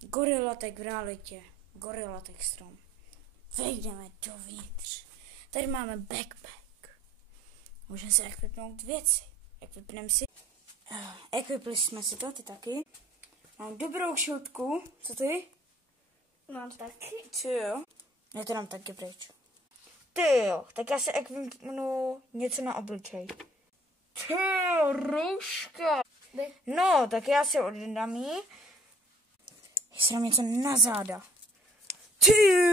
Gorilatek v realitě. Gorilatek strom. Vejdeme dovnitř. Tady máme backpack. Můžeme si ekvipnout věci. Ekvipneme si. Ekvipli jsme si to, ty taky. Mám dobrou šiltku. Co ty? Mám taky. Co jo? Já to dám taky pryč. Ty jo, tak já si ekvipnu něco na obličej. Ty jo, rouška. No, tak já si oddám jí. Jestli dám něco na záda. Ty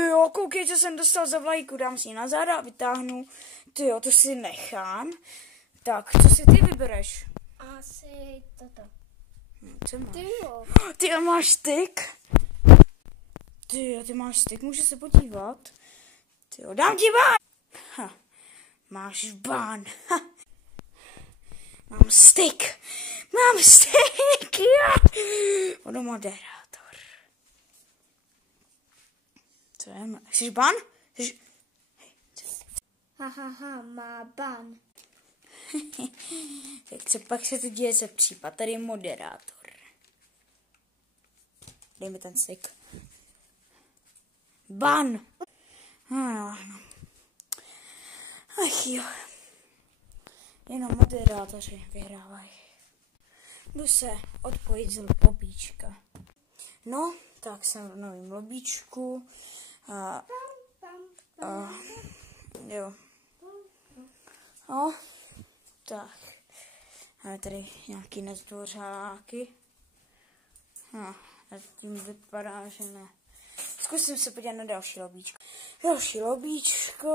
jo, koukej, co jsem dostal za vlajku. Dám si ji na záda a vytáhnu. Ty jo, to si nechám. Tak, co si ty vybereš? Asi toto. Co máš? Ty jo. Ty jo, máš styk? Ty jo, ty máš styk, můžu se podívat? Ty jo, dám ti bán! Ha, máš bán. Ha. Mám styk. Mám styk. Ja. Budu moderátor. Co je? Chceš bán? Chceš... Hahaha, má ban. Tak co pak se tu děje za případ? Tady je moderátor. Dej mi ten styk. Ban! No. Ach jo. Jenom moderátoři vyhrávají. Jdu se odpojit z lobíčka. No, tak jsem v novém lobíčku. Jo. No, tak. Máme tady nějaký nezdvořáky. No, tím vypadá, že ne. Zkusím se podívat na další lobíčko. Další lobíčko.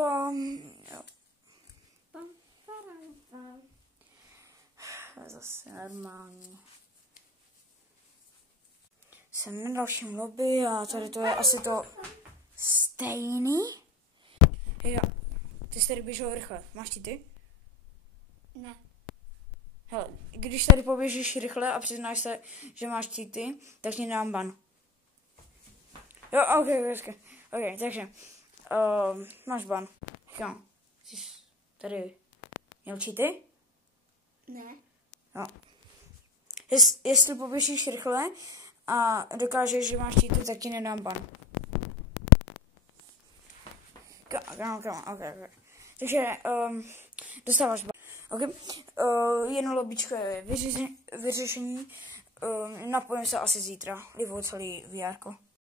Jo. Zase normální. Jsem na dalším lobby a tady to je asi to stejný. Jo, ty jsi tady běžel rychle. Máš ty? Ne. Hele, když tady poběžíš rychle a přiznáš se, že máš cheaty, tak ti dám ban. Jo, ok, takže máš ban. Jo, jsi tady měl cheaty? Ne. Jo. Jestli poběžíš rychle a dokážeš, že máš cheaty, tak ti nedám ban. Ok. Takže dostáváš ban. Okay. Jedno lobíčko je vyřešení. Napojím se asi zítra. Livu celý VR.